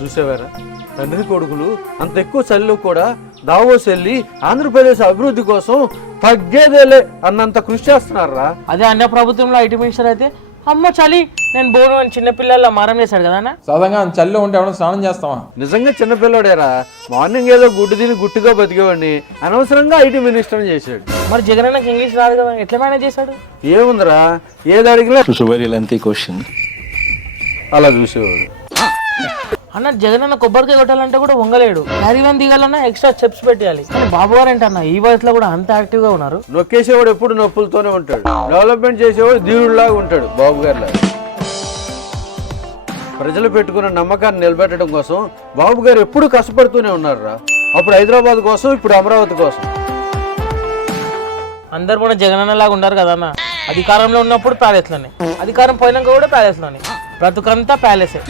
చూసేవారా తండ్రి కొడుకులు అంత ఎక్కువ చలిలో కూడా దావోస్ వెళ్ళి ఆంధ్రప్రదేశ్ అభివృద్ధి కోసం తగ్గేదేలే అన్నంత కృషి చేస్తున్నారా. అదే అన్న ప్రభుత్వంలో ఐటీ మినిస్టర్ అయితే అమ్మ చలి నేను బోను అని చిన్నపిల్లల మారం చేశాడు కదా అన్న. సాధారణంగా చలిలో ఉంటే ఎవరైనా స్నానం చేస్తావా? నిజంగా చిన్నపిల్లడేరా. మార్నింగ్ ఏదో గుడ్డు తిని గుట్టుగా బతికేవాడిని అనవసరంగా ఐటీ మినిస్టర్ చేశాడు. మరి జగన్ అన్నకి ఇంగ్లీష్ రాదు కదా, ఎట్లా మేనేజ్ చేశాడు? ఏముందిరా ఏది అడిగినా వెరీ లెంతీ క్వశ్చన్. అలా చూసేవాడు. అన్న జగన్ అన్న కొబ్బరికాయ కొట్టాలంటే కూడా వంగలేడు. క్యారీవన్ దిగాలన్నా ఎక్స్ట్రా స్టెప్స్ పెట్టాలి. కానీ బాబు గారు ఏంటన్న ఈ వయసులో కూడా అంత యాక్టివ్ గా ఉన్నారు. నొక్కేసేవాడు ఎప్పుడు నొప్పులతోనే ఉంటాడు, డెవలప్మెంట్ చేసేవాడు ధీరుడిలాగా ఉంటాడు బాబు గారి లాగా. ప్రజలు పెట్టుకున్న నమ్మకాన్ని నిలబెట్టడం కోసం బాబు గారు ఎప్పుడు కష్టపడుతూనే ఉన్నారురా. అప్పుడు హైదరాబాద్ కోసం, ఇప్పుడు అమరావతి కోసం. అందరు కూడా జగన్ అన్న లాగా ఉన్నారు కదా అన్న. అధికారంలో ఉన్నప్పుడు ప్యాలెస్ లోనే, అధికారం పోయినాక కూడా ప్యాలెస్ లోనే, బ్రతుకంతా ప్యాలెసే.